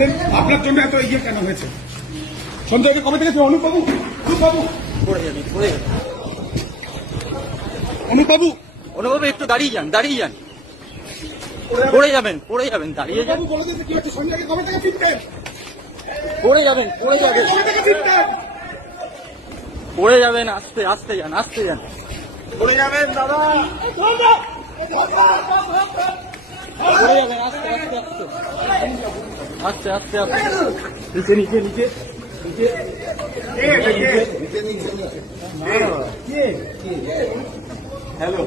দেন, আপনার জন্য এত ইয়ে কেন হয়েছে? সঞ্জয়কে কবে থেকে অনুপবাবু অনুপবাবু অনুভব একটু দাঁড়িয়ে যান, দাঁড়িয়ে যান, পড়ে যাবেন, পড়ে যাবেন, দাঁড়িয়ে যান, বলে দিতে কি হচ্ছে? সঞ্জয়কে কবে থেকে চিনতেন? পড়ে যাবেন, পড়ে যাবেন, কবে থেকে চিনতেন? পড়ে যাবেন, আস্তে আস্তে যান, আস্তে যান, বলে যাবেন দাদা, পড়ে যাবেন, আস্তে আস্তে আস্তে আস্তে আস্তে আস্তে নিচে নিচে নিচে নিচে হ্যালো